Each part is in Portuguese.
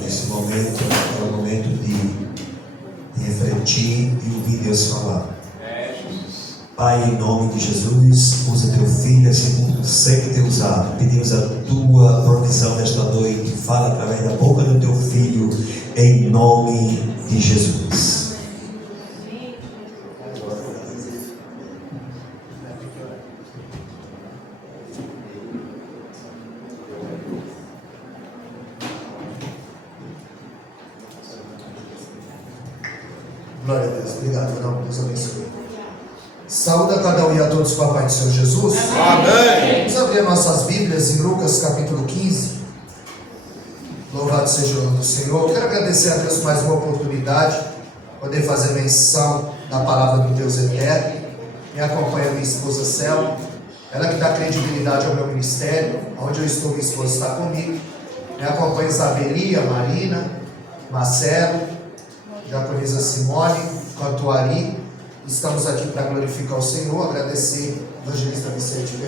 Nesse momento é o momento de refletir e ouvir Deus falar. Pai, em nome de Jesus, usa teu filho assim como sempre te usado. Pedimos a tua provisão nesta noite. Fala através da boca do teu filho, em nome de Jesus. Glória a Deus, obrigado, não, Deus abençoe. Saúde a cada um e a todos com a paz do Senhor Jesus. Amém. Vamos abrir nossas Bíblias em Lucas capítulo 15. Louvado seja o nome do Senhor. Quero agradecer a Deus mais uma oportunidade de poder fazer menção da palavra do Deus eterno. Me acompanha minha esposa Selma, ela que dá credibilidade ao meu ministério. Onde eu estou, minha esposa está comigo. Me acompanha Isabelia, Marina, Marcelo, Japonesa Simone, Cantuari. Estamos aqui para glorificar o Senhor, agradecer ao evangelista Vicente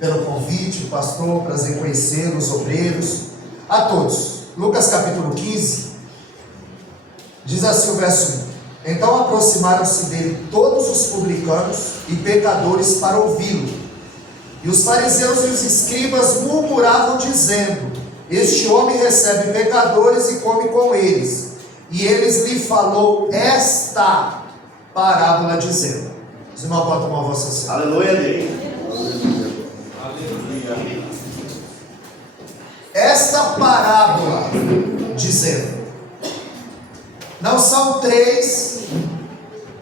pelo convite, pastor, prazer conhecer os obreiros, a todos. Lucas capítulo 15, diz assim o verso 1: Então aproximaram-se dele todos os publicanos e pecadores para ouvi-lo. E os fariseus e os escribas murmuravam dizendo: Este homem recebe pecadores e come com eles. E eles lhe falou esta parábola dizendo. Os irmãos podem tomar a vossa sala. Aleluia, Deus. Esta parábola dizendo. Não são 3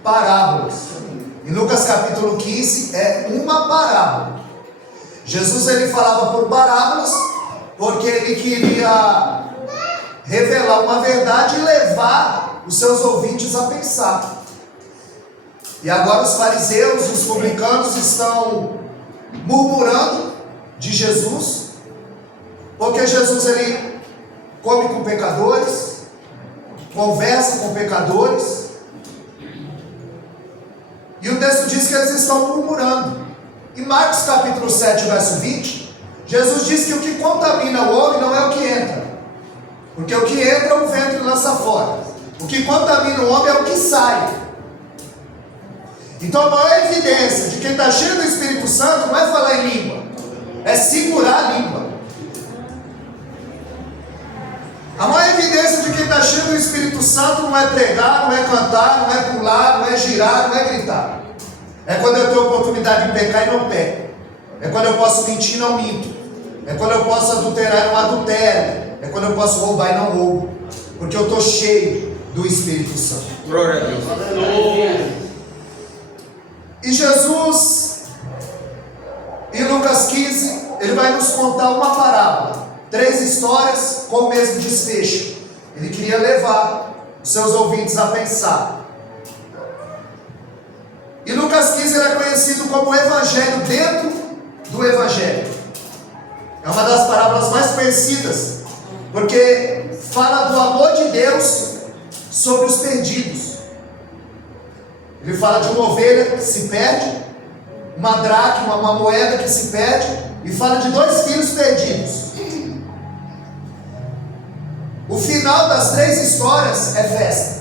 parábolas. Em Lucas capítulo 15 é uma parábola. Jesus ele falava por parábolas porque ele queria revelar uma verdade e levar os seus ouvintes a pensar. E agora os fariseus, os publicanos estão murmurando de Jesus, porque Jesus ele come com pecadores, conversa com pecadores, e o texto diz que eles estão murmurando. Em Marcos capítulo 7, verso 20, Jesus diz que o que contamina o homem não é o que entra, porque o que entra o ventre lança fora. O que contamina o homem é o que sai. Então a maior evidência de quem está cheio do Espírito Santo não é falar em língua, é segurar a língua. A maior evidência de quem está cheio do Espírito Santo não é pregar, não é cantar, não é pular, não é girar, não é gritar. É quando eu tenho oportunidade de pecar e não peco. É quando eu posso mentir e não minto. É quando eu posso adulterar e não adultero. É quando eu posso roubar e não roubo. Porque eu estou cheio do Espírito Santo. Glória a Deus. Aleluia. E Jesus, em Lucas 15, ele vai nos contar uma parábola, 3 histórias com o mesmo desfecho. Ele queria levar os seus ouvintes a pensar. E Lucas 15 ele é conhecido como o Evangelho dentro do Evangelho. É uma das parábolas mais conhecidas, porque fala do amor de Deus sobre os perdidos. Ele fala de uma ovelha que se perde, uma dracma, uma moeda que se perde, e fala de 2 filhos perdidos. O final das 3 histórias é festa.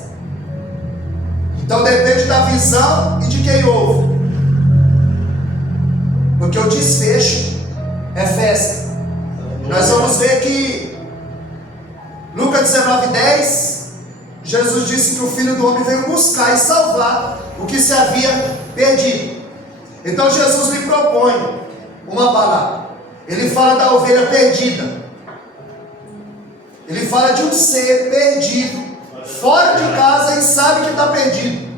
Então depende da visão e de quem ouve, porque o desfecho é festa. Nós vamos ver que Lucas 19:10, Jesus disse que o Filho do Homem veio buscar e salvar o que se havia perdido. Então Jesus lhe propõe uma palavra. Ele fala da ovelha perdida. Ele fala de um ser perdido, fora de casa, e sabe que está perdido.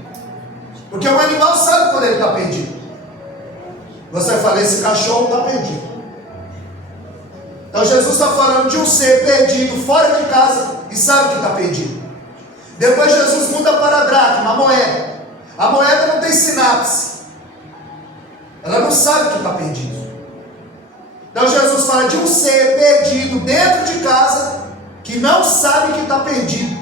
Porque um animal sabe quando ele está perdido. Você fala, esse cachorro está perdido. Então Jesus está falando de um ser perdido, fora de casa, e sabe que está perdido. Depois Jesus muda para a dracma, a moeda. A moeda não tem sinapse. Ela não sabe que está perdido. Então Jesus fala de um ser perdido dentro de casa, que não sabe que está perdido.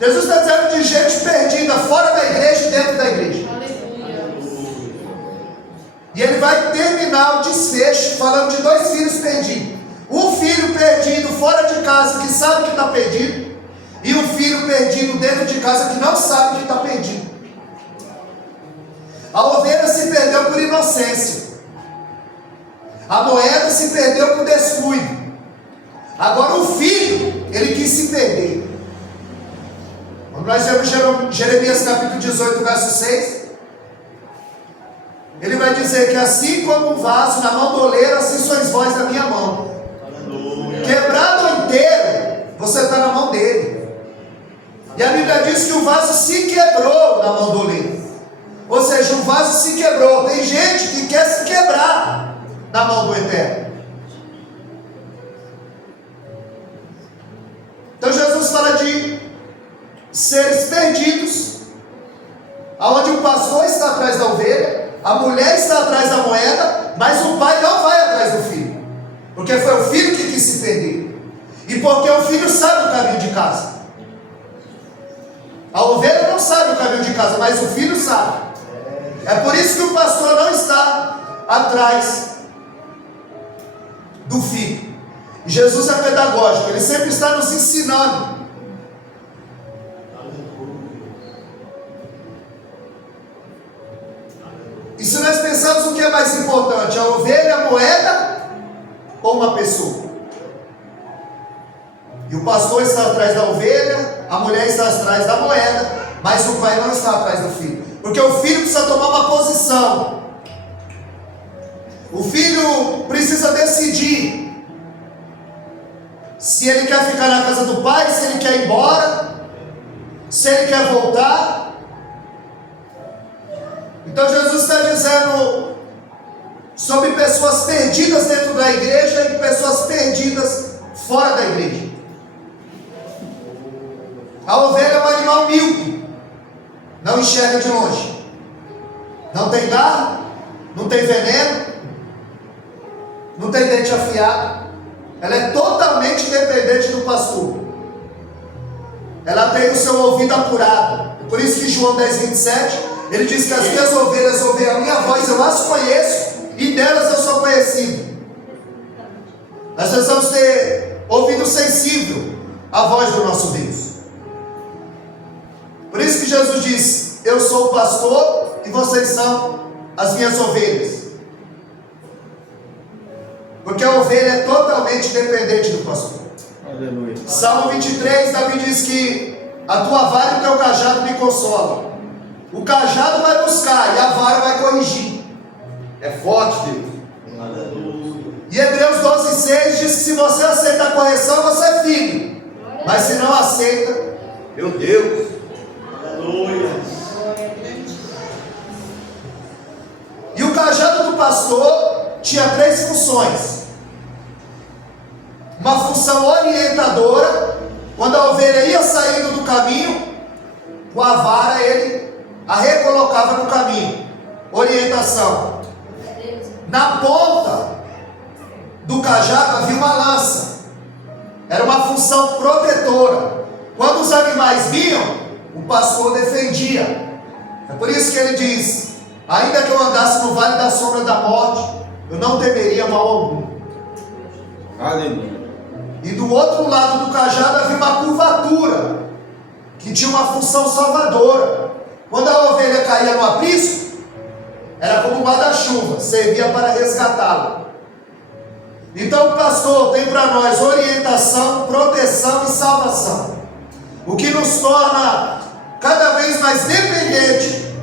Jesus está dizendo de gente perdida fora da igreja e dentro da igreja. E ele vai terminar o desfecho falando de 2 filhos perdidos. Um filho casa que sabe que está perdido, e um filho perdido dentro de casa que não sabe que está perdido. A ovelha se perdeu por inocência, a moeda se perdeu por descuido. Agora o filho, ele quis se perder. Quando nós vemos Jeremias capítulo 18, verso 6, ele vai dizer que assim como um vaso na mão do oleiro, assim sois vós na minha mão. Quebrado ou inteiro, você está na mão dele. E a Bíblia diz que o vaso se quebrou na mão do oleiro. Ou seja, o vaso se quebrou. Tem gente que quer se quebrar na mão do Eterno. Então Jesus fala de seres perdidos, aonde o pastor está atrás da ovelha, a mulher está atrás da moeda, mas o pai não vai atrás do filho, porque foi o filho que quis se perder, e porque o filho sabe o caminho de casa. A ovelha não sabe o caminho de casa, mas o filho sabe. É por isso que o pastor não está atrás do filho. Jesus é pedagógico, ele sempre está nos ensinando. E se nós pensamos o que é mais importante, a ovelha, a moeda ou uma pessoa? E o pastor está atrás da ovelha, a mulher está atrás da moeda, mas o pai não está atrás do filho, porque o filho precisa tomar uma posição. O filho precisa decidir se ele quer ficar na casa do pai, se ele quer ir embora, se ele quer voltar. Então Jesus está dizendo sobre pessoas perdidas dentro da igreja e pessoas perdidas fora da igreja. A ovelha é um animal míope, não enxerga de longe, não tem garra, não tem veneno, não tem dente afiado. Ela é totalmente dependente do pastor. Ela tem o seu ouvido apurado. Por isso que João 10:27, ele diz que as minhas ovelhas ouvem a minha voz, eu as conheço e delas eu sou conhecido. Nós precisamos ter ouvido sensível à voz do nosso Deus. Por isso que Jesus diz: eu sou o pastor e vocês são as minhas ovelhas. Porque a ovelha é totalmente dependente do pastor. Aleluia. Salmo 23, Davi diz que a tua vara e o teu cajado me consolam. O cajado vai buscar e a vara vai corrigir. É forte, Deus. Aleluia. E Hebreus 12:6 diz que se você aceita a correção, você é filho. Mas se não aceita, meu Deus. Aleluia. E o cajado do pastor tinha 3 funções. Uma função orientadora, quando a ovelha ia saindo do caminho, com a vara ele a recolocava no caminho. Orientação. Na ponta do cajado havia uma lança. Era uma função protetora. Quando os animais vinham, o pastor defendia. É por isso que ele diz: ainda que eu andasse no vale da sombra da morte, eu não temeria mal algum. Aleluia. E do outro lado do cajado havia uma curvatura, que tinha uma função salvadora. Quando a ovelha caía no aprisco, era como um guarda-chuva, servia para resgatá-la. Então o pastor tem para nós orientação, proteção e salvação, o que nos torna cada vez mais dependente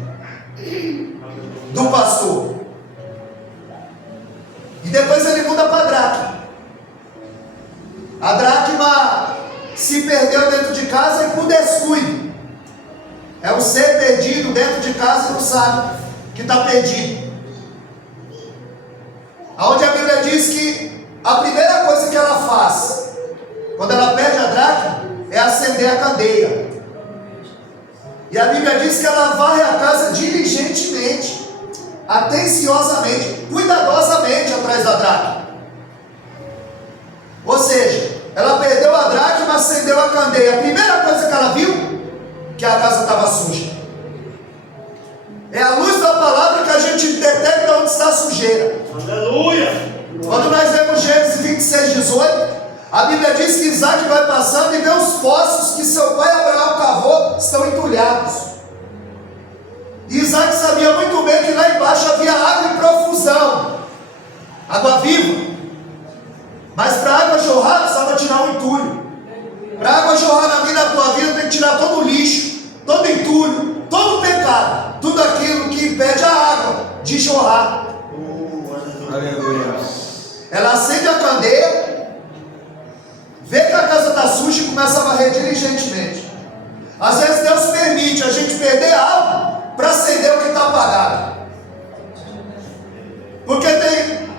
do pastor. E depois ele muda para a dracma. A dracma se perdeu dentro de casa e por descuido. É um ser perdido dentro de casa e não sabe que está perdido. Aonde a Bíblia diz que a primeira coisa que ela faz quando ela perde a dracma é acender a candeia. E a Bíblia diz que ela varre a casa diligentemente, atenciosamente, cuidadosamente atrás da dracma. Ou seja, ela perdeu a dracma, acendeu a candeia. A primeira coisa que ela viu, que a casa estava suja. É a luz da palavra que a gente detecta onde está a sujeira. Aleluia. Quando nós lemos Gênesis 26:18, A Bíblia diz que Isaac vai passando e vê os poços que seu pai Abraão cavou estão entulhados. E Isaac sabia muito bem que lá embaixo havia água em profusão, água viva. Mas para a água jorrar, precisava tirar o entulho. Para a água jorrar na minha e na tua vida, tem que tirar todo o lixo, todo o entulho, todo o pecado, tudo aquilo que impede a água de jorrar. Aleluia. Ela acende a candeia, vê que a casa está suja e começa a varrer diligentemente. Às vezes Deus permite a gente perder algo para acender o que está apagado. Porque tem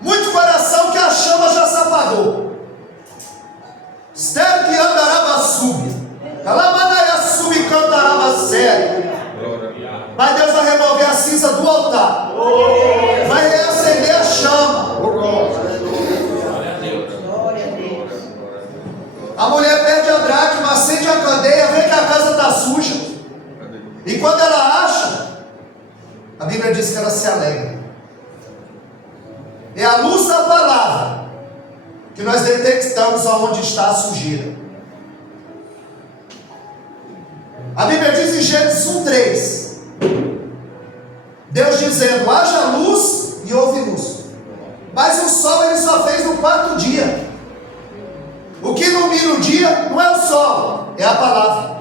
muito coração que a chama já se apagou. Esther que andará súbia, calamandaia súbia e cantará sério. Mas Deus vai remover a cinza do altar, vai reacender a chama. A mulher perde a dracma, acende a candeia, vê que a casa está suja. E quando ela acha, a Bíblia diz que ela se alegra. É a luz da palavra que nós detectamos aonde está a sujeira. A Bíblia diz em Gênesis 1:3, Deus dizendo: haja luz e houve luz. Mas o sol ele só fez no 4º dia. O que ilumina o dia não é o sol, é a palavra.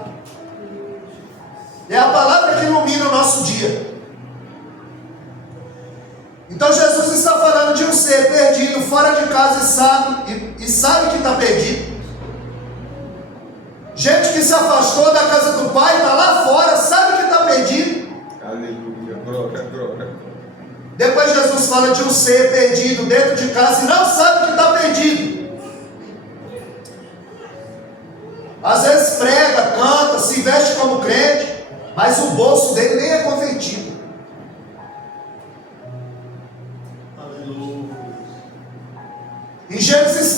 É a palavra que ilumina o nosso dia. Então Jesus está falando de um ser perdido, fora de casa e sabe que está perdido. Gente que se afastou da casa do pai, está lá fora, sabe que está perdido. Aleluia. Glória. Depois Jesus fala de um ser perdido dentro de casa e não sabe que está perdido. Às vezes prega, canta, se veste como crente, mas o bolso dele nem é convertido.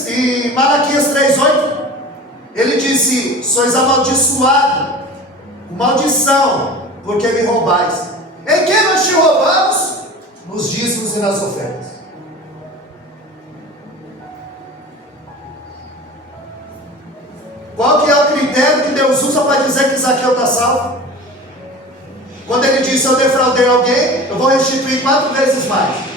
Em Malaquias 3:8, ele disse: sois amaldiçoado, com maldição, porque me roubais. Em que nós te roubamos? Nos dízimos e nas ofertas. Qual que é o critério que Deus usa para dizer que Zaqueu está salvo? Quando ele disse: eu defraudei alguém, eu vou restituir 4 vezes mais.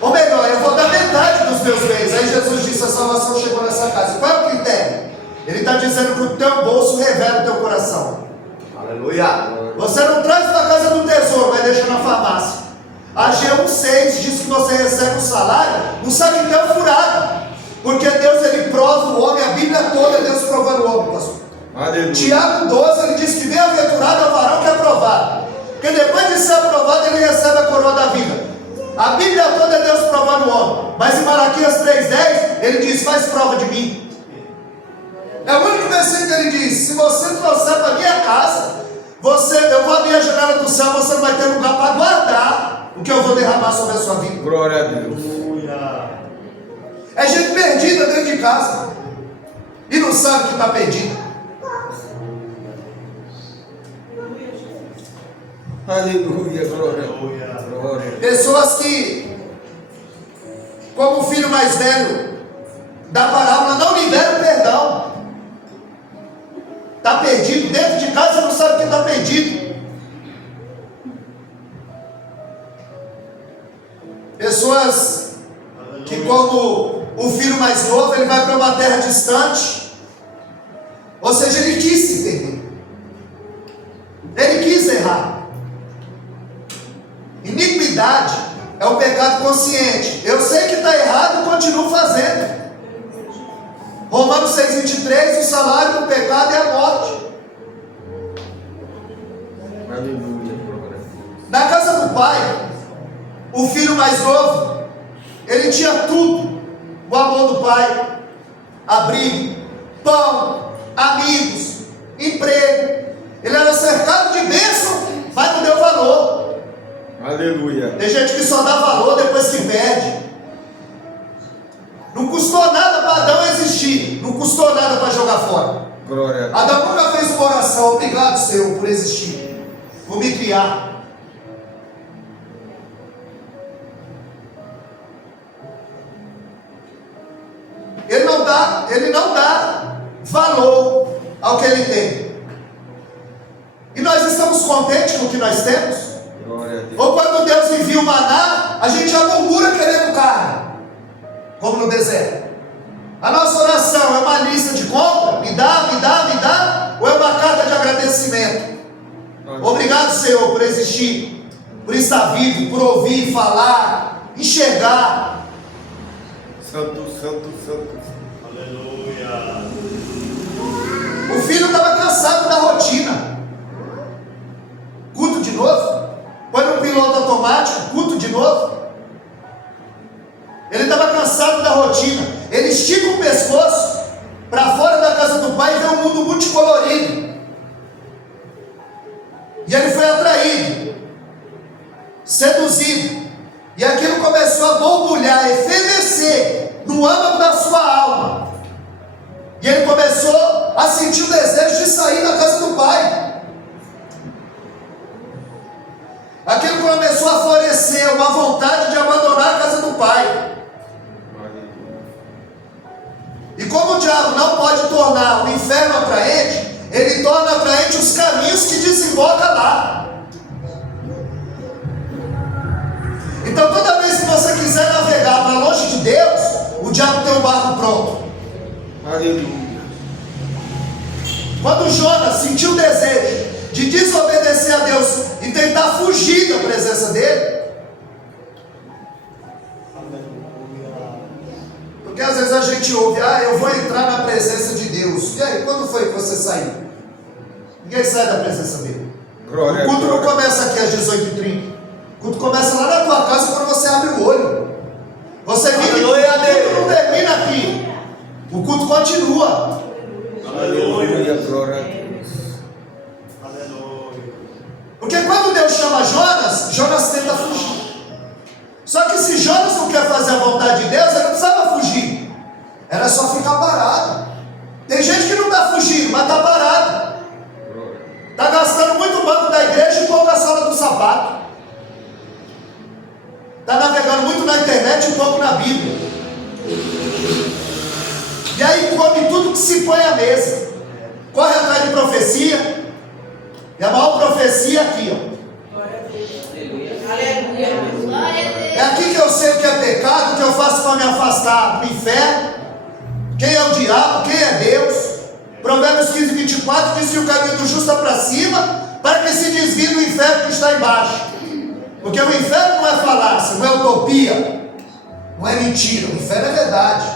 Ou melhor, eu vou dar metade dos meus bens. Aí Jesus disse: a salvação chegou nessa casa. Qual é o critério? Ele está dizendo que o teu bolso revela o teu coração. Aleluia. Você não traz para a casa do tesouro, mas deixa na farmácia. A G1:6 diz que você recebe um salário no saquinho furado. Porque Deus ele prova o homem, a Bíblia toda é Deus provando o homem, pastor. Aleluia. Tiago 12, ele diz que bem-aventurado é o varão que é aprovado. Porque depois de ser aprovado, ele recebe a coroa da vida. A Bíblia toda é Deus provando o homem. Mas em Malaquias 3:10, ele diz: faz prova de mim. É o único versículo que ele diz: se você trouxer para minha casa, eu vou abrir a janela do céu, você não vai ter lugar para guardar o que eu vou derramar sobre a sua vida. Glória a Deus. É gente perdida dentro de casa e não sabe que está perdida. Aleluia. Glória. Pessoas que, como o filho mais velho da parábola, não liberam perdão. Está perdido dentro de casa e não sabe que está perdido. Pessoas que, como o filho mais novo, ele vai para uma terra distante, ou seja, ele quis se perder, ele quis errar. Iniquidade é um pecado consciente. Eu sei que está errado e continuo fazendo. Romanos 6:23, o salário do pecado é a morte. Aleluia. Na casa do pai, o filho mais novo, ele tinha tudo: o amor do pai, abrigo, pão, amigos, emprego. Ele era cercado de bênção, mas não deu valor. Aleluia. Tem gente que só dá valor depois que perde. Não custou nada para Adão existir, não custou nada para jogar fora. Glória a Deus. Adão nunca fez uma oração: obrigado, Senhor, por existir, por me criar. Ele não está não dá valor ao que ele tem. E nós estamos contentes com o que nós temos? Glória a Deus. Ou quando Deus envia o maná, a gente já murmura querendo carne, como no deserto. A nossa oração é uma lista de compra, me dá, me dá, me dá, ou é uma carta de agradecimento? Obrigado, Senhor, por existir, por estar vivo, por ouvir, falar, enxergar. Santo, santo, santo. Aleluia. O filho estava cansado da rotina. Culto de novo? Põe no piloto automático, culto de novo? Ele estava cansado da rotina. Ele estica o pescoço para fora da casa do pai e vê um mundo multicolorido. E ele foi atraído, seduzido. E aquilo começou a borbulhar, efervescer no âmago da sua alma. E ele começou a sentir o desejo de sair da casa do pai. Aquilo começou a florescer, uma vontade de abandonar a casa do pai. E como o diabo não pode tornar o inferno atraente, ele torna atraente os caminhos que desembocam lá. Então toda vez que você quiser navegar para longe de Deus, o diabo tem um barco pronto. Aleluia. Quando Jonas sentiu o desejo de desobedecer a Deus e tentar fugir da presença dele, porque às vezes a gente ouve, eu vou entrar na presença de Deus. E aí, quando foi que você saiu? Ninguém sai da presença dele. Glória, O culto não glória. começa aqui às 18h30. O culto começa lá na tua casa quando você abre o olho. Você vive, o culto não termina aqui. O culto continua. Aleluia, glória a Deus. Aleluia. Porque quando Deus chama Jonas, Jonas tenta fugir. Só que se Jonas não quer fazer a vontade de Deus, ele não precisava fugir. Era só ficar parado. Tem gente que não está fugindo, mas está parado. Está gastando muito banco da igreja e pouco a sola do sapato. Está navegando muito na internet e pouco na Bíblia. E aí come tudo que se põe à mesa. Corre atrás de profecia. E a maior profecia aqui, ó. É aqui que eu sei o que é pecado, o que eu faço para me afastar do inferno. Quem é o diabo, quem é Deus. Provérbios 15:24 diz que o caminho do justo está para cima, para que se desvie do inferno que está embaixo. Porque o inferno não é falácia, não é utopia, não é mentira, o inferno é verdade.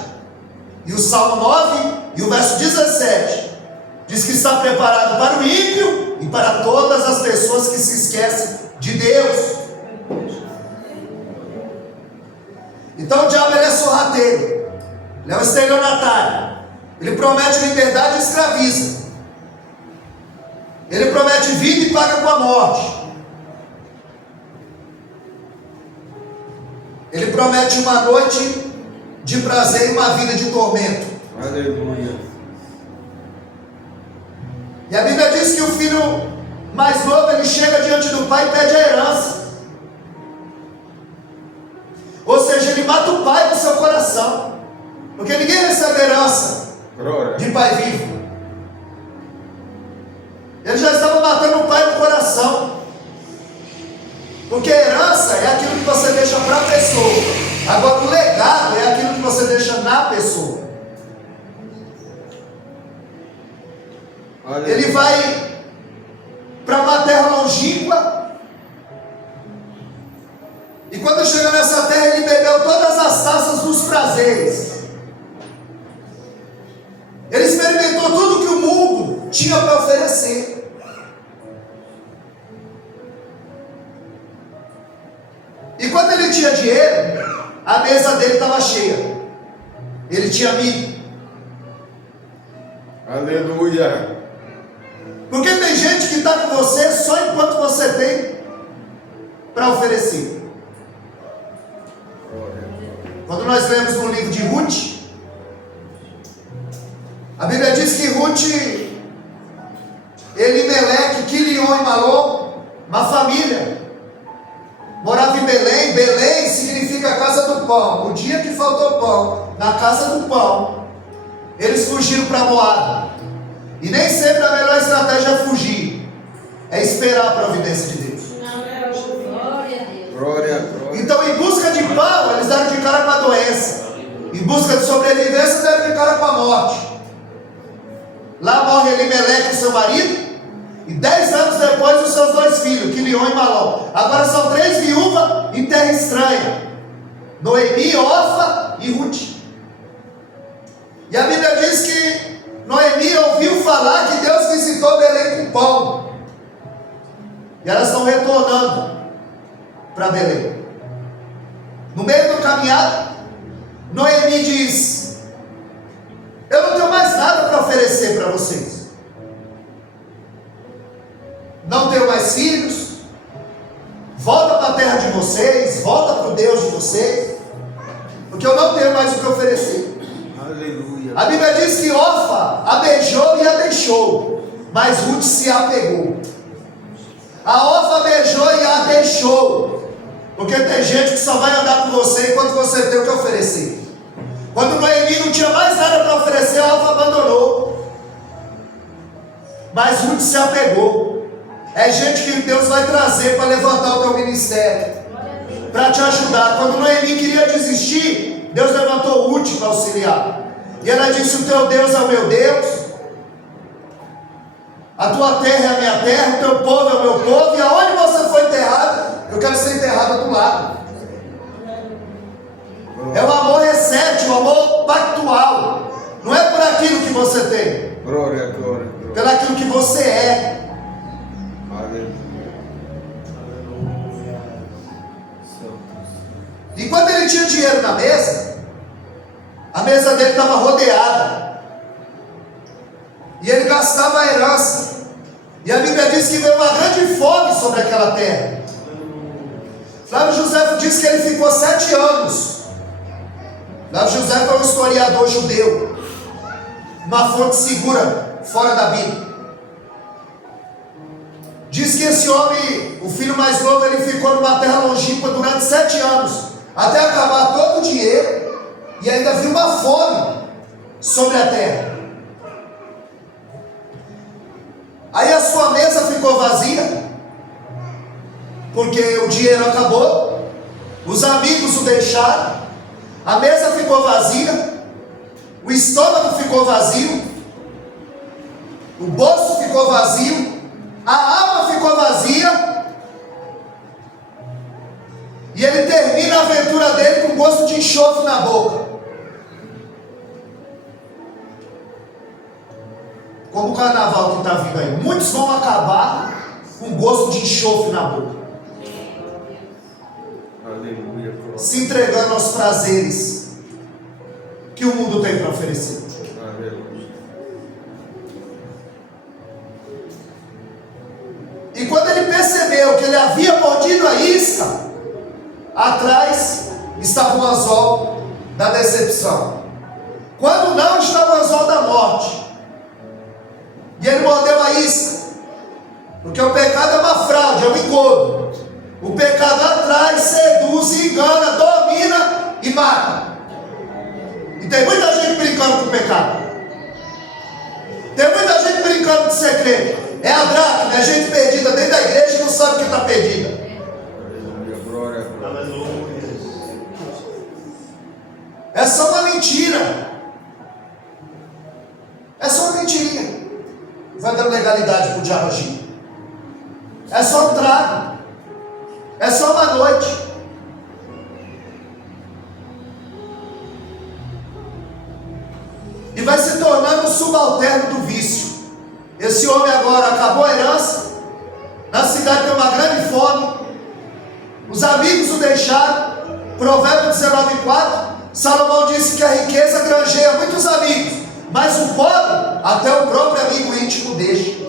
E o Salmo 9 e o verso 17 diz que está preparado para o ímpio e para todas as pessoas que se esquecem de Deus. Então o diabo ele é sorrateiro, ele é um estelionatário, ele promete liberdade e escraviza, ele promete vida e paga com a morte, ele promete uma noite de prazer e uma vida de tormento. Aleluia. E a Bíblia diz que o filho mais novo ele chega diante do pai e pede a herança. Ou seja, ele mata o pai do seu coração. Porque ninguém recebe herança Glória. de pai vivo. Ele já estava matando o pai no coração. Porque herança é aquilo que você deixa para a pessoa. Agora o legado é aquilo que você deixa na pessoa. Aleluia. Ele vai para uma terra longínqua. E quando chega nessa terra, ele bebeu todas as taças dos prazeres. Ele experimentou tudo que o mundo tinha para oferecer. E quando ele tinha dinheiro, a mesa dele estava cheia. Ele tinha amigo. Aleluia. Porque tem gente que está com você só enquanto você tem para oferecer. Quando nós lemos no livro de Ruth, a Bíblia diz que Ruth, Elimeleque, Quilion e Malom, uma família, morava em Belém. Belém significa casa do pão. O dia que faltou pão, na casa do pão, Eles fugiram para Moab. E nem sempre a melhor estratégia é fugir, é esperar a providência de Deus. Glória. Então, em busca de pão, eles deram de cara com a doença. Em busca de sobrevivência, deram de cara com a morte. Lá morre Elimeleque, seu marido, e 10 anos depois os seus 2 filhos, Quilion e Malom. Agora são 3 viúvas em terra estranha: Noemi, Orfa e Ruth. E a Bíblia diz que Noemi ouviu falar que Deus visitou Belém com pão. E elas estão retornando para Belém. No meio do caminhado, Noemi diz: eu não tenho mais nada para oferecer para vocês. Não tenho mais filhos. Volta para a terra de vocês, volta para o Deus de vocês, porque eu não tenho mais o que oferecer. Aleluia. A Bíblia diz que Orfa a beijou e a deixou, mas Ruth se apegou. A Orfa beijou e a deixou, porque tem gente que só vai andar com você enquanto você tem o que oferecer. Quando Noemi não tinha mais nada para oferecer, a Orfa abandonou, mas Ruth se apegou. É gente que Deus vai trazer para levantar o teu ministério, para te ajudar. Quando Noemi queria desistir, Deus levantou Ruth para auxiliar. E ela disse: o teu Deus é o meu Deus, a tua terra é a minha terra, o teu povo é o meu povo, e aonde você foi enterrada, eu quero ser enterrada do lado. É um amor recente, um amor pactual. Não é por aquilo que você tem, Glória. pelo aquilo que você é. E quando ele tinha dinheiro na mesa, a mesa dele estava rodeada, e ele gastava a herança. E a Bíblia diz que veio uma grande fome sobre aquela terra. Flávio José diz que ele ficou 7 anos. Flávio José foi um historiador judeu, uma fonte segura fora da Bíblia. Diz que esse homem, o filho mais novo, ele ficou numa terra longínqua durante 7 anos, até acabar todo o dinheiro, e ainda viu uma fome sobre a terra. Aí a sua mesa ficou vazia, porque o dinheiro acabou, os amigos o deixaram, a mesa ficou vazia, o estômago ficou vazio, o bolso ficou vazio, a alma ficou vazia, e ele termina a aventura dele com gosto de enxofre na boca. Como o carnaval que está vindo aí, muitos vão acabar com gosto de enxofre na boca, Aleluia. se entregando aos prazeres que o mundo tem para oferecer. Aleluia. E quando ele percebeu que ele havia mordido a isca, atrás estava o anzol da decepção. Quando não, estava o anzol da morte. E ele mordeu a isca, porque o pecado é uma fraude, é um engodo. O pecado atrai, seduz, engana, domina e mata. E tem muita gente brincando com o pecado. Tem muita gente brincando de segredo. É a dracma, é gente perdida dentro da igreja e não sabe que está perdida. Aleluia. Glória. Aleluia. É só uma mentira. É só uma mentirinha. Vai dando legalidade para o diabo agir. É só um trago. É só uma noite. E vai se tornando um subalterno do vício. Esse homem agora acabou a herança. Na cidade tem uma grande fome. Os amigos o deixaram. Provérbio 19:4. Salomão disse que a riqueza granjeia muitos amigos, mas o pobre, até o próprio amigo íntimo deixa.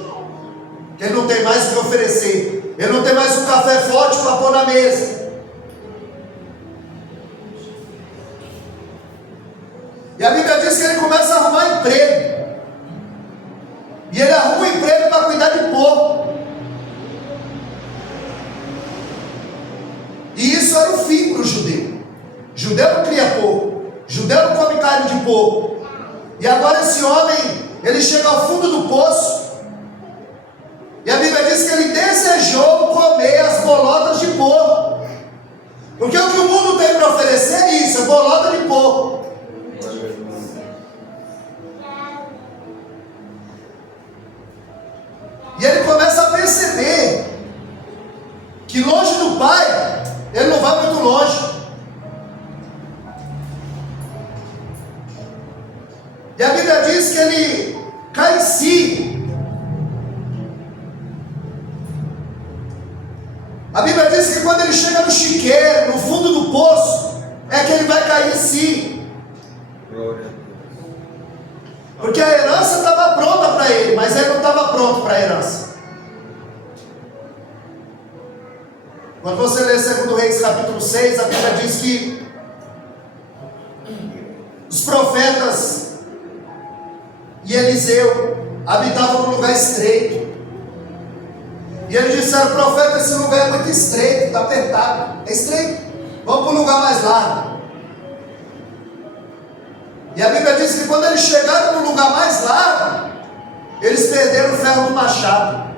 Ele não tem mais o que oferecer. Ele não tem mais um café forte para pôr na mesa. E a Bíblia diz que ele começa a arrumar emprego. E ele arruma um emprego para cuidar de porco. E isso era o fim para o judeu. Judeu não cria porco. Judeu não come carne de porco. E agora esse homem, ele chega ao fundo do poço. E a Bíblia diz que ele desejou comer as bolotas de porco. Porque o que o mundo tem para oferecer é isso, é bolota de porco. E ele começa a perceber que longe do Pai, ele não vai muito longe. E a Bíblia diz que ele cai em si. A Bíblia diz que quando ele chega no chiqueiro, no fundo do poço, é que ele vai cair em si. Glória a Deus. Porque a herança estava pronta para ele, mas ele não estava pronto para a herança. Quando você lê 2 Reis capítulo 6, a Bíblia diz que os profetas e Eliseu habitavam num lugar estreito. E eles disseram: profeta, esse lugar é muito estreito, está apertado, é estreito, vamos para um lugar mais largo. E a Bíblia diz que quando eles chegaram no lugar mais largo, eles perderam o ferro do machado.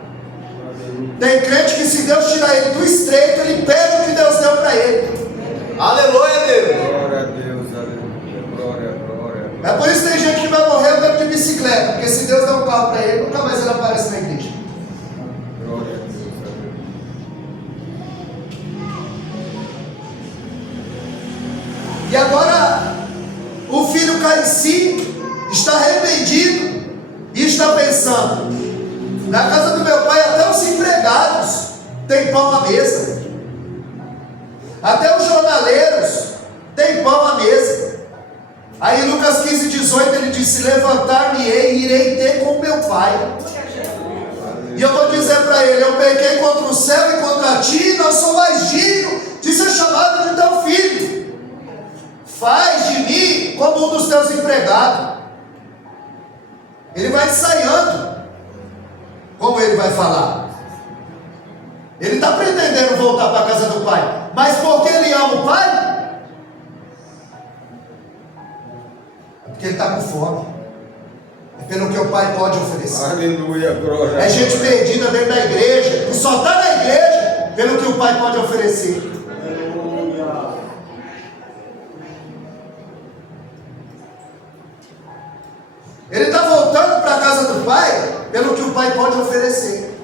Tem crente que se Deus tirar ele do estreito, ele perde o que Deus deu para ele. Aleluia, Deus. Glória a Deus, aleluia. Glória, glória. É por isso que tem gente que vai morrer andando de bicicleta, porque se Deus der um carro para ele, nunca mais ele aparece na igreja. Glória a Deus, aleluia. E agora o filho cai em si, está arrependido e está pensando: na casa do meu pai até os empregados têm pão à mesa, até os jornaleiros têm pão à mesa. Aí em Lucas 15:18 ele disse: levantar-me-ei e irei ter com meu pai. E eu vou dizer para ele: eu pequei contra o céu e contra ti, não sou mais digno de ser chamado de teu filho. Faz de mim como um dos teus empregados. Ele vai ensaiando como ele vai falar. Ele está pretendendo voltar para a casa do pai, mas porque ele ama o pai? É porque ele está com fome. É pelo que o pai pode oferecer. Aleluia, glória. É gente perdida dentro da igreja, que só está na igreja pelo que o pai pode oferecer. Ele está voltando para a casa do pai pelo que o pai pode oferecer.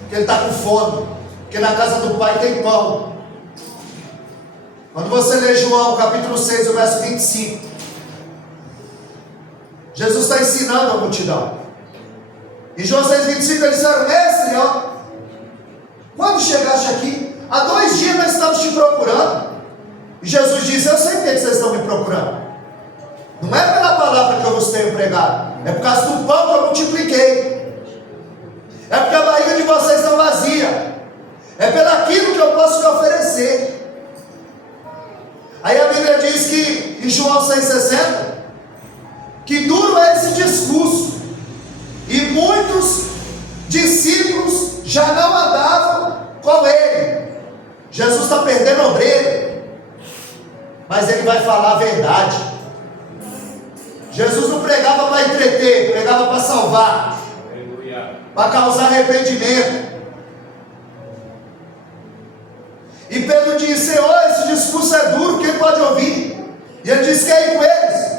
Porque ele está com fome. Porque na casa do pai tem pão. Quando você lê João capítulo 6, o verso 25, Jesus está ensinando a multidão. Em João 6,25 eles disseram: mestre, ó, quando chegaste aqui, há 2 dias nós estamos te procurando. E Jesus disse: eu sei porque vocês estão me procurando. Não é pela palavra que eu vos tenho pregado, é por causa do pão que eu multipliquei. É porque a barriga de vocês está vazia. É pelaquilo que eu posso te oferecer. Aí a Bíblia diz que em João 6,60 que duro é esse discurso, e muitos discípulos já não andavam com ele. Jesus está perdendo obreiro, mas ele vai falar a verdade. Jesus não pregava para entreter, pregava para salvar, para causar arrependimento. E Pedro disse: Senhor, esse discurso é duro, quem pode ouvir? E ele disse: quer ir com eles?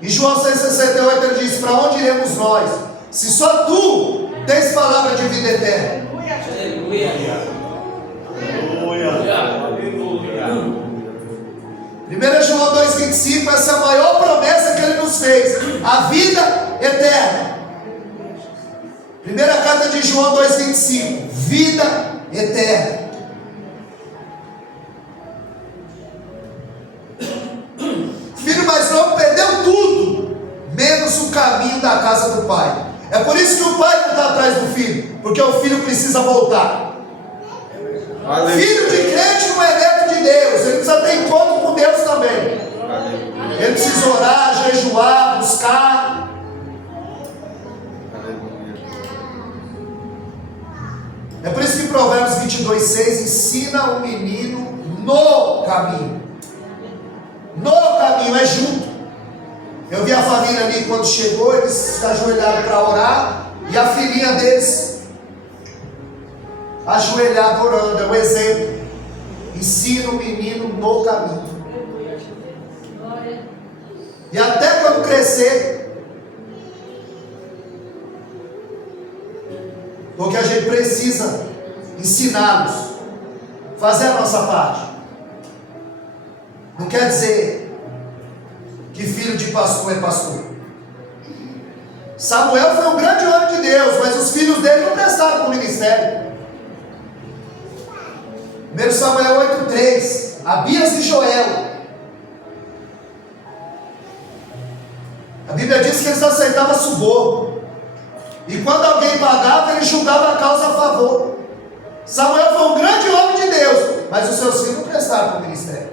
Em João 6,68 ele diz: para onde iremos nós, se só tu tens palavra de vida eterna? Aleluia. 1 João 2,25, essa é a maior promessa que ele nos fez, a vida eterna. Primeira carta de João 2,25, vida eterna. Filho mais novo perdeu tudo, menos o caminho da casa do pai. É por isso que o pai não está atrás do filho, porque o filho precisa voltar. Aleluia. Filho de crente não é neto de Deus, ele precisa ter encontro com Deus também. Aleluia. Ele precisa orar, jejuar, buscar. Aleluia. É por isso que Provérbios 22,6 ensina o menino no caminho. No caminho, é junto. Eu vi a família ali quando chegou, eles se ajoelharam para orar, e a filhinha deles ajoelhada orando. É um exemplo. Ensina o menino no caminho. E até quando crescer, porque a gente precisa ensiná-los, fazer a nossa parte. Não quer dizer que filho de pastor é pastor. Samuel foi um grande homem de Deus, mas os filhos dele não prestaram para o ministério. 1 Samuel 8,3, Abias e Joel. A Bíblia diz que eles aceitavam suborno, e quando alguém pagava, ele julgava a causa a favor. Samuel foi um grande homem de Deus, mas os seus filhos não prestaram para o ministério.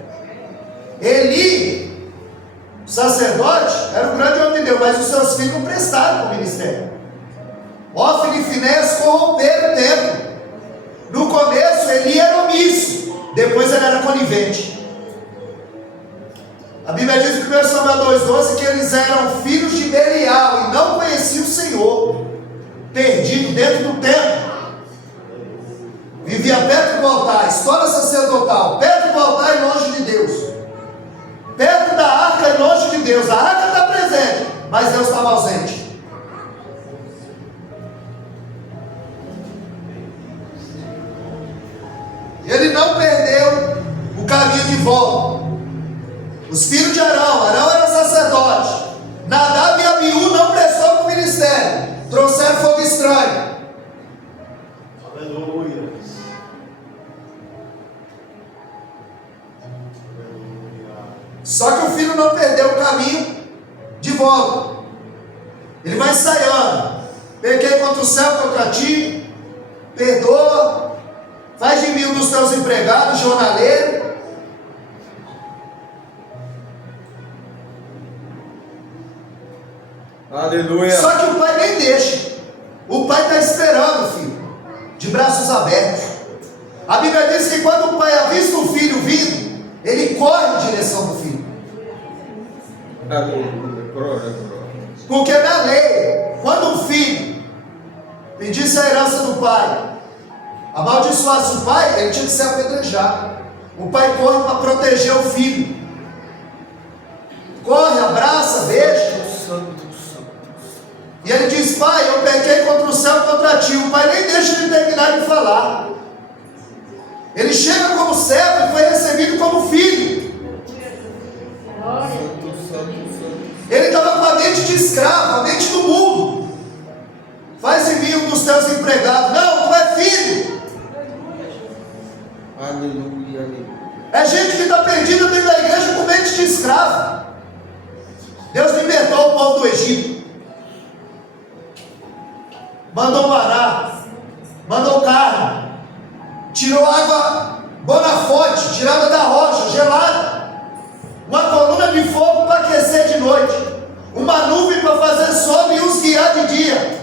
Eli, o sacerdote, era um grande homem de Deus, mas os seus filhos não prestaram para o ministério. Hófni e Finéias corromperam o templo. No começo Eli era omisso, depois ele era conivente. A Bíblia diz em 1 Samuel 2,12 que eles eram filhos de Belial e não conheciam o Senhor, perdido dentro do templo. Vivia perto do altar, história sacerdotal, perto do altar e longe de Deus, perto da arca e longe de Deus. A arca está presente, mas Deus estava ausente. Ele não perdeu o caminho de volta. Os filhos de Arão era sacerdote. Nadab e Abiú não prestou para o ministério, trouxeram fogo estranho. Aleluia. Só que o filho não perdeu o caminho de volta. Ele vai ensaiando. Pequei contra o céu, contra ti. Perdoa. Faz de mim um dos teus empregados, jornaleiro. Aleluia. Só que o pai nem deixa. O pai está esperando o filho, de braços abertos. A Bíblia diz que quando o pai avista o filho vindo, ele corre em direção do filho. Aleluia. Glória, glória. Porque na lei, quando um filho pedisse a herança do pai, amaldiçoasse o pai, ele tinha que ser apedrejado. O pai corre para proteger o filho. Corre, abraça, beija. E ele diz: pai, eu pequei contra o céu e contra ti. O pai nem deixa ele terminar de falar. Ele chega como servo e foi recebido como filho. Ele estava com a mente de escravo, a mente do mundo. Faz em mim um dos teus empregados. Não, tu é filho. Aleluia, aleluia. É gente que está perdida dentro da igreja com mente de escravo. Deus libertou o povo do Egito. Mandou maná, mandou carne, tirou água bonafonte, tirada da rocha, gelada, uma coluna de fogo para aquecer de noite, uma nuvem para fazer sombra e os guiar de dia.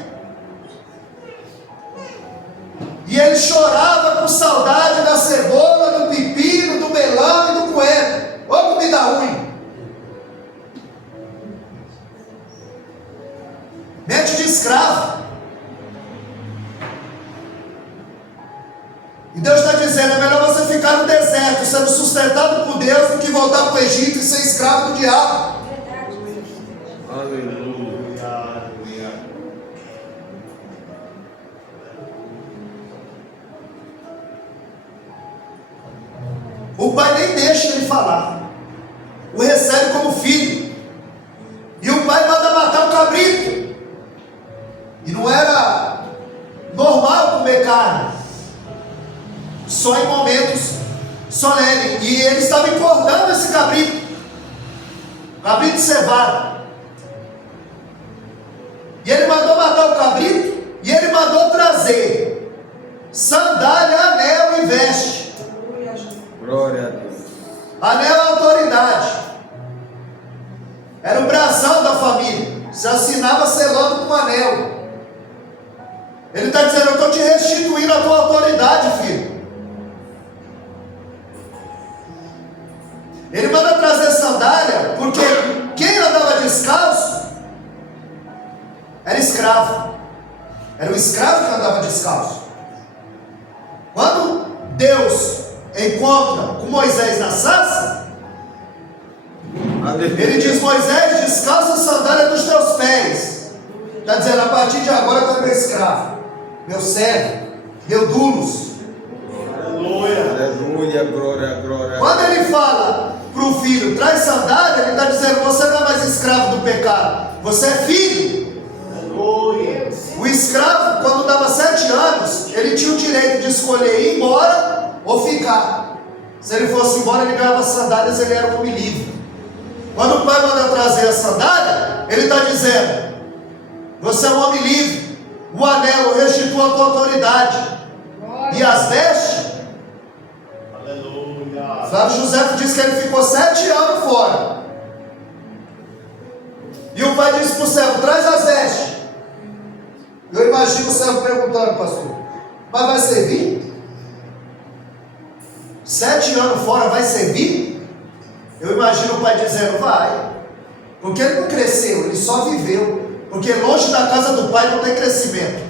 E ele chorava com saudade da cebola, do pepino, do melão e do coentro. Ô comida ruim. Mente de escravo. E Deus está dizendo: é melhor você ficar no deserto, sendo sustentado por Deus, do que voltar para o Egito e ser escravo do diabo. Aleluia, aleluia. O pai nem deixa ele falar, o recebe como filho. E o pai manda matar o cabrito. E não era normal comer carne, só em momentos solenes. E ele estava engordando esse cabrito cevado. E ele mandou matar o cabrito, e ele mandou trazer sandália, anel e veste. Glória a Deus. Anel é autoridade. Era o brasão da família. Se assinava selando com anel. Ele está dizendo: eu estou te restituindo a tua autoridade, filho. Ele manda trazer sandália, porque quem andava descalço escravo. Era o escravo que andava descalço. Quando Deus encontra com Moisés na sarça, ele diz: Moisés, descalça a sandália dos teus pés. Está dizendo, a partir de agora tu é meu escravo, meu servo, meu dulos. Aleluia. Aleluia, glória, glória. Quando ele fala para o filho, traz sandália, ele está dizendo, você não é mais escravo do pecado, você é filho. Aleluia. O escravo, quando dava 7 anos, ele tinha o direito de escolher ir embora ou ficar. Se ele fosse embora, ele ganhava sandálias, ele era um homem livre. Quando o pai manda trazer a sandália, ele está dizendo, você é um homem livre, o anel restitua a tua autoridade, e as vestes. Aleluia. Flávio José diz que ele ficou 7 anos fora. E o pai disse para o servo, traz as vestes. Eu imagino o servo perguntando, pastor, mas vai servir? 7 anos fora vai servir? Eu imagino o pai dizendo, vai. Porque ele não cresceu, ele só viveu. Porque longe da casa do pai não tem crescimento.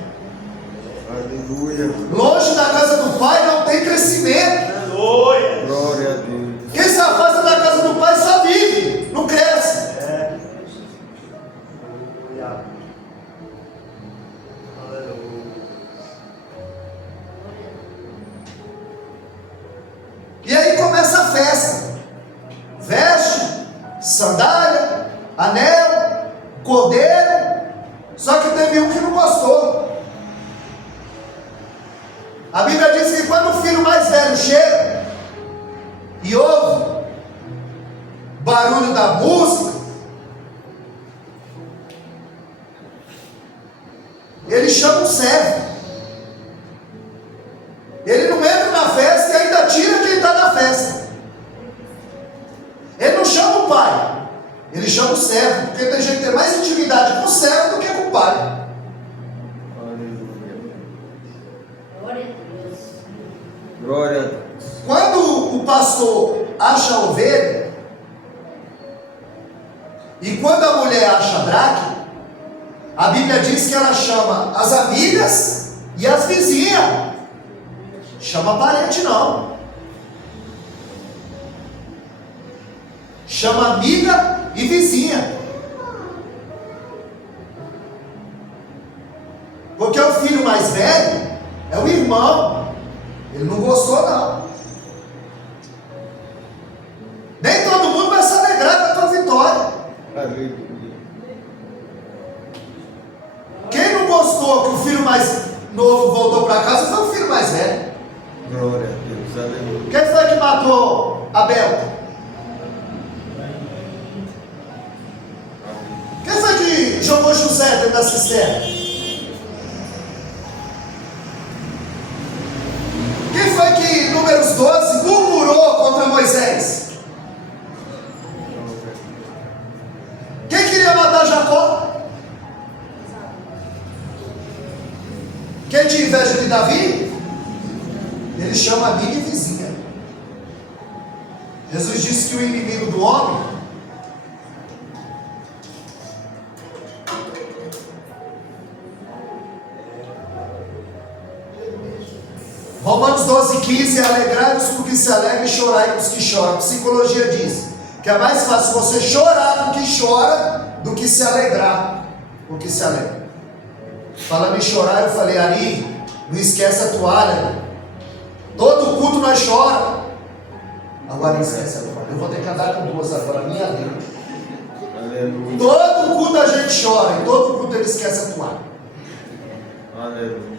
Aleluia. Longe da casa do pai não tem crescimento. Aleluia. Glória a Deus. Quem se afasta da casa do pai só vive, não cresce. É. Aleluia. Aleluia. E aí começa a festa. Veste, sandália, anel, cordeiro. Só que teve um que não gostou. A Bíblia diz que quando o filho mais velho chega e ouve o barulho da música, ele chama o servo. Ele não entra na festa e ainda tira quem está na festa. Ele não chama o pai, ele chama o servo, porque tem gente que tem mais intimidade com o servo do que com o pai. Aleluia. Glória a Deus. Glória a Deus. Quando o pastor acha a ovelha, e quando a mulher acha a dracma, a Bíblia diz que ela chama as amigas e as vizinhas. Chama parente não. Chama amiga e vizinha. Porque o filho mais velho é o irmão. Ele não gostou não. Nem todo mundo vai se alegrar com a tua vitória. Aleluia. Quem não gostou que o filho mais novo voltou para casa foi o filho mais velho. Glória a Deus. Aleluia. Quem foi que matou Abel? Quem foi que jogou José dentro da cisterna? Quem foi que, Números 12, murmurou contra Moisés? Quem queria matar Jacó? Quem tinha inveja de Davi? Ele chama amiga e vizinha. Jesus disse que o inimigo do homem Romanos 12,15, alegrai-vos com o que se alegra e chorai com os que choram. A psicologia diz que é mais fácil você chorar com o que chora do que se alegrar com o que se alegra. Falando em chorar, eu falei, Ari, não esquece a toalha. Todo culto nós chora. Agora não esquece a toalha. Eu vou ter que andar com duas agora, minha Deus. Aleluia. Todo culto a gente chora, e todo culto ele esquece a toalha. Aleluia.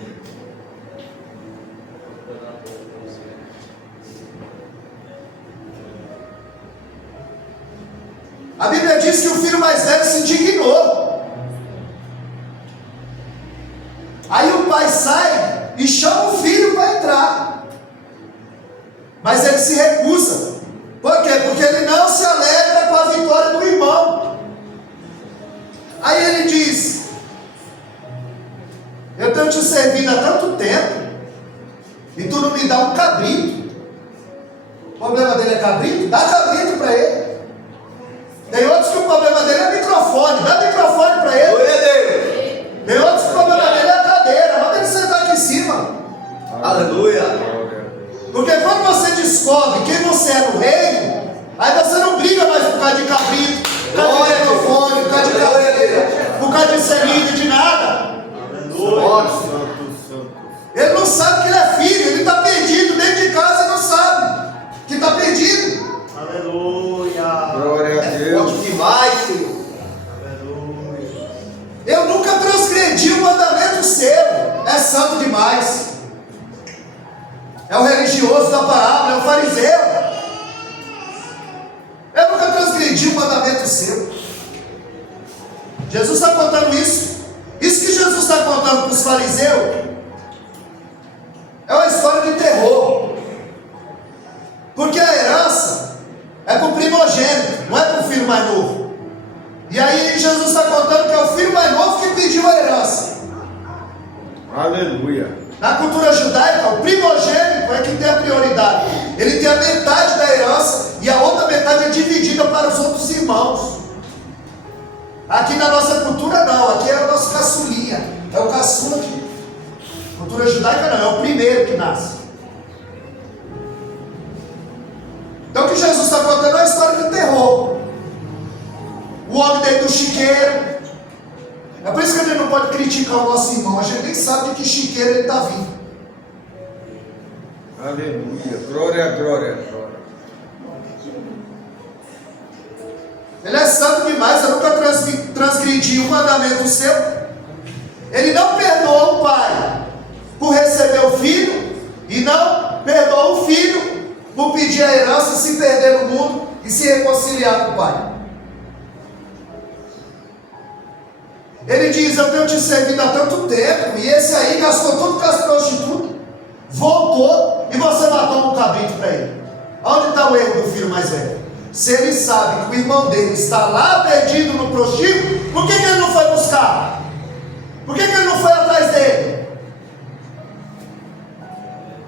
A Bíblia diz que o filho mais velho se indignou. Aí o pai sai e chama o filho para entrar. Mas ele se recusa. Por quê? Porque ele não se alegra com a vitória do irmão. Aí ele diz, eu tenho te servido há tanto tempo e tu não me dá um cabrito. O problema dele é cabrito? Dá cabrito para ele. Tem outros que o problema dele é microfone. Dá microfone para ele. Tem É santo demais. É o religioso da parábola, é o fariseu. Eu nunca transgredi um mandamento seu. Jesus está contando isso. Isso que Jesus está contando para os fariseus é uma história de terror. Porque a herança é para o primogênito, não é para o filho mais novo. E aí Jesus está contando que é o filho mais novo que pediu a herança. Aleluia. Na cultura judaica, o primogênito é que tem a prioridade. Ele tem a metade da herança e a outra metade é dividida para os outros irmãos. Aqui na nossa cultura não, aqui é o nosso caçulinha, é o caçula aqui. Cultura judaica não, é o primeiro que nasce. Então o que Jesus está contando é uma história de terror. O homem dentro do chiqueiro. É por isso que a gente não pode criticar o nosso irmão. A gente nem sabe de que chiqueiro ele está vindo. Aleluia. Glória, glória, glória. Ele é santo demais. Eu nunca transgredi um mandamento seu. Ele não perdoa o pai por receber o filho. E não perdoa o filho por pedir a herança, se perder no mundo e se reconciliar com o pai. Ele diz: eu tenho te servido há tanto tempo, e esse aí gastou tudo com as prostitutas, voltou e você matou um cabrito para ele. Onde está o erro do filho mais velho? Se ele sabe que o irmão dele está lá perdido no prostíbulo, por que ele não foi buscar? Por que ele não foi atrás dele?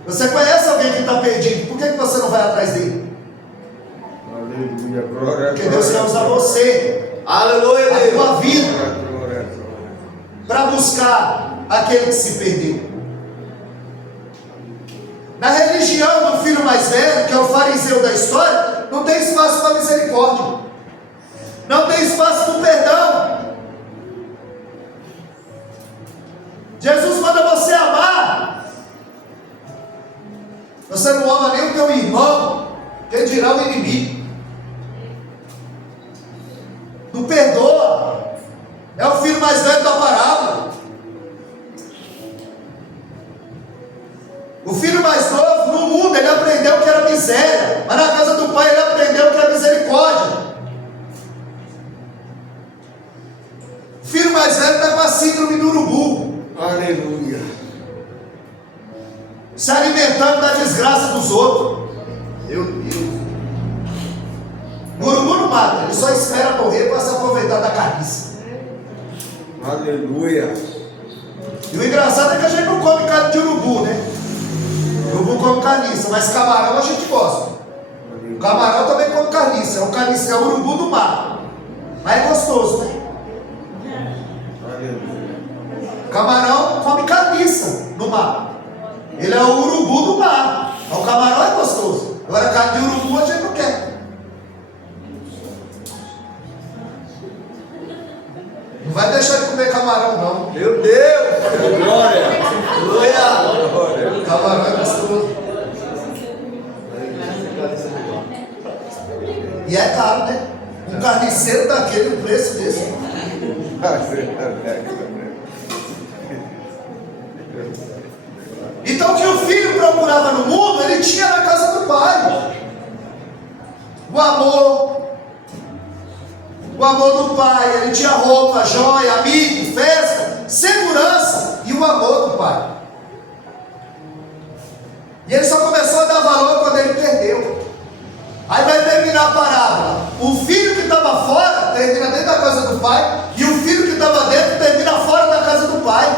Você conhece alguém que está perdido, por que você não vai atrás dele? Aleluia. Glória, Porque Deus quer usar você, Aleluia, a Deus. tua vida, glória. para buscar aquele que se perdeu. Na religião do filho mais velho, que é o fariseu da história, não tem espaço para misericórdia, não tem espaço para perdão. Jesus manda você amar. Você não ama nem o teu irmão, quem dirá o inimigo. Não perdoa. É o filho mais velho da parábola. O filho mais novo, no mundo, ele aprendeu que era miséria, mas na casa do pai ele aprendeu que era misericórdia. O filho mais velho está com a síndrome do urubu, Aleluia. se alimentando da desgraça dos outros. Meu Deus. O urubu não mata, ele só espera morrer para se aproveitar da carniça. Aleluia. E o engraçado é que a gente não come carne de urubu, né? O urubu come carniça, mas camarão a gente gosta. O camarão também come carniça, é o urubu do mar. Mas é gostoso, né? Aleluia. O camarão come carniça no mar. Ele é o urubu do mar. Mas o camarão é gostoso. Agora carne de urubu a gente não quer. Não vai deixar de comer camarão, não. Meu Deus. Glória. Glória. Camarão é gostoso. E é caro, né? Um carniceiro daquele, um preço desse. Então o que o filho procurava no mundo, ele tinha na casa do pai. O amor do pai, ele tinha roupa, joia, amigo, festa, segurança e o amor do pai. E ele só começou a dar valor quando ele perdeu. Aí vai terminar a parábola. O filho que estava fora termina dentro da casa do pai, e o filho que estava dentro termina fora da casa do pai.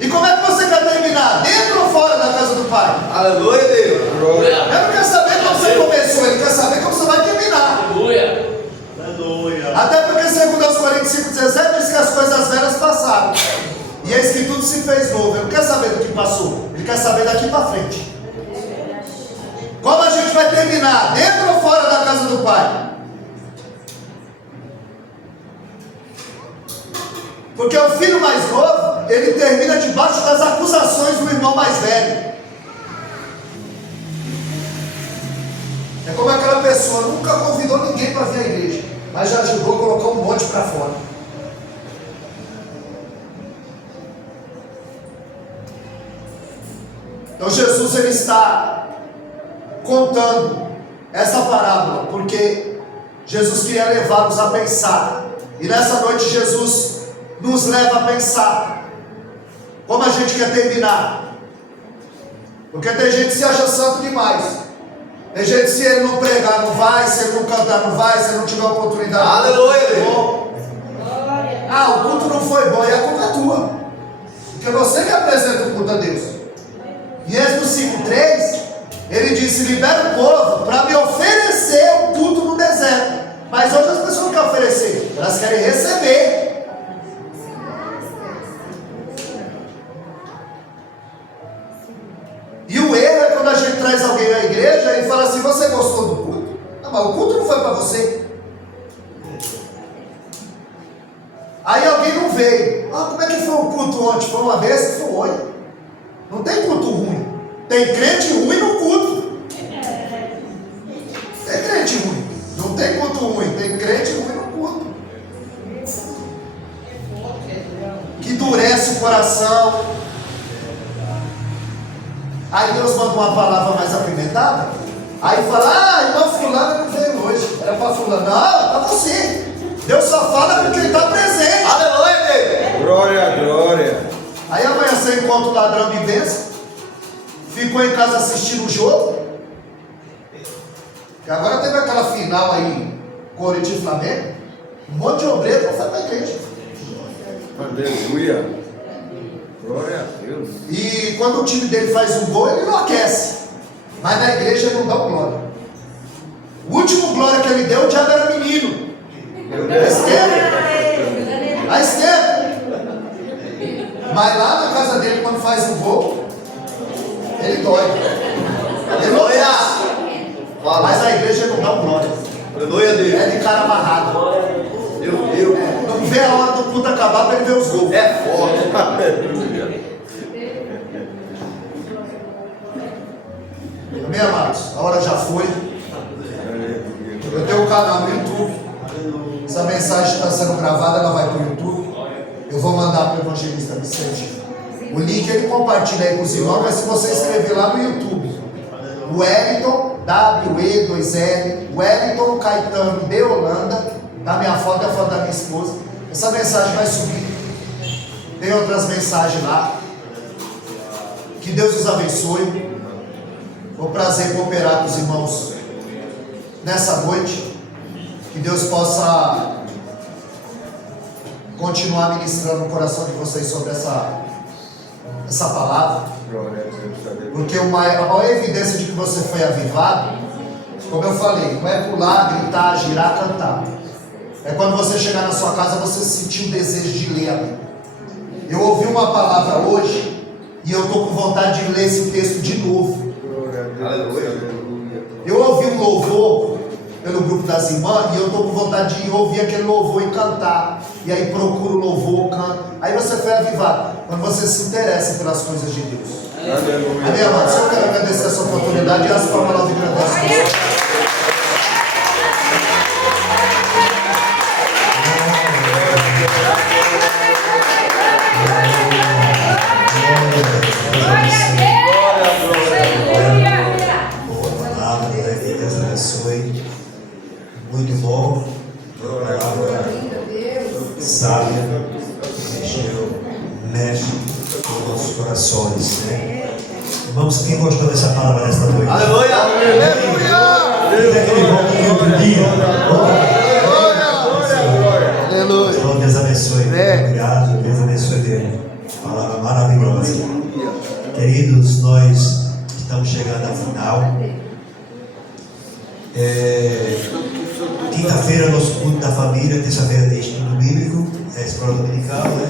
E como é que você quer terminar? Dentro ou fora da casa do pai? Aleluia, Deus. Glória. Ele não quer saber como você começou, ele quer saber como você vai terminar. Aleluia. Até porque, segundo aos Coríntios 5,17, diz que as coisas velhas passaram, e eis que tudo se fez novo. Ele não quer saber do que passou, ele quer saber daqui para frente. Como a gente vai terminar? Dentro ou fora da casa do pai? Porque o filho mais novo, ele termina debaixo das acusações do irmão mais velho. É como aquela pessoa, nunca convidou ninguém para vir à igreja, mas já ajudou a colocar um monte para fora. Então Jesus ele está contando essa parábola porque Jesus queria levá-los a pensar. E nessa noite Jesus nos leva a pensar como a gente quer terminar. Porque tem gente que se acha santo demais. Tem gente que se ele não pregar não vai, se ele não cantar não vai, se ele não tiver oportunidade. Aleluia. Ah, o culto não foi bom, e a culpa é tua. Porque você que apresenta o culto a Deus. E Êxodo 5:3, ele disse: libera o povo para me oferecer o culto no deserto. Mas hoje as pessoas não querem oferecer, elas querem receber. E o erro é quando a gente traz alguém à igreja e fala assim: você gostou do culto? Não, mas o culto não foi para você. Aí alguém não veio. Ah, como é que foi o culto ontem? Foi uma vez? Foi. Não tem culto ruim. Tem crente ruim no culto. Tem crente ruim. Não tem culto ruim. Tem crente ruim no culto. Que endurece o coração. Aí Deus manda uma palavra mais apimentada. Aí fala: ah, irmão fulano não veio hoje. Era para fulano. Não, é para você. Deus só fala porque ele está presente. Aleluia, Deus. Glória, glória. Aí amanhã você encontra o ladrão de bênção. Ficou em casa assistindo o jogo. Que agora teve aquela final aí, Corinthians e Flamengo. Um monte de obreiro não foi para a igreja. Aleluia. Glória a Deus. E quando o time dele faz um gol, ele enlouquece. Mas na igreja ele não dá o glória. O último glória que ele deu, o diabo era menino. A esquerda. Mas lá na casa dele, quando faz um gol, ele dói. Ele enlouquece. Mas a igreja não dá o glória. Aleluia, Deus. É de cara amarrado. Não vê a hora do culto acabar para ele ver os gols. É forte. Aleluia. Amém, amados? A hora já foi. Eu tenho um canal no YouTube. Essa mensagem está sendo gravada, ela vai para o YouTube. Eu vou mandar para o evangelista Vicente. O link ele compartilha aí com os irmãos, mas se você escrever lá no YouTube, Wellington, W-E-2-L, Wellington Caetano de Holanda, na minha foto é a foto da minha esposa. Essa mensagem vai subir. Tem outras mensagens lá. Que Deus os abençoe. Foi um prazer cooperar com os irmãos nessa noite. Que Deus possa continuar ministrando no coração de vocês sobre essa palavra. Glória a Deus. Aleluia. Porque a maior evidência de que você foi avivado, como eu falei, não é pular, gritar, girar, cantar. É quando você chegar na sua casa, você sentir o desejo de ler a Bíblia. Eu ouvi uma palavra hoje e eu estou com vontade de ler esse texto de novo. Glória a Deus. Aleluia. Aleluia. Eu ouvi um louvor pelo grupo das irmãs e eu estou com vontade de ouvir aquele louvor e cantar. E aí procuro o louvor, canto. Aí você foi avivado. Quando você se interessa pelas coisas de Deus. Aleluia. Amém, amados? Eu quero agradecer essa oportunidade e as palmas lá de agradecimento. Boa palavra, né? Que Deus abençoe. Muito bom. Uma palavra sábia, que mexeu, mexe com nossos corações, né? Irmãos, quem gostou dessa palavra nesta noite? Aleluia. Fica aquele volta no outro dia. Aleluia. Então, Deus abençoe. Muito obrigado. Deus abençoe dele. Palavra maravilhosa. Queridos, nós estamos chegando ao final. Quinta-feira, nosso culto da família. Terça-feira tem estudo bíblico. É a escola dominical, né?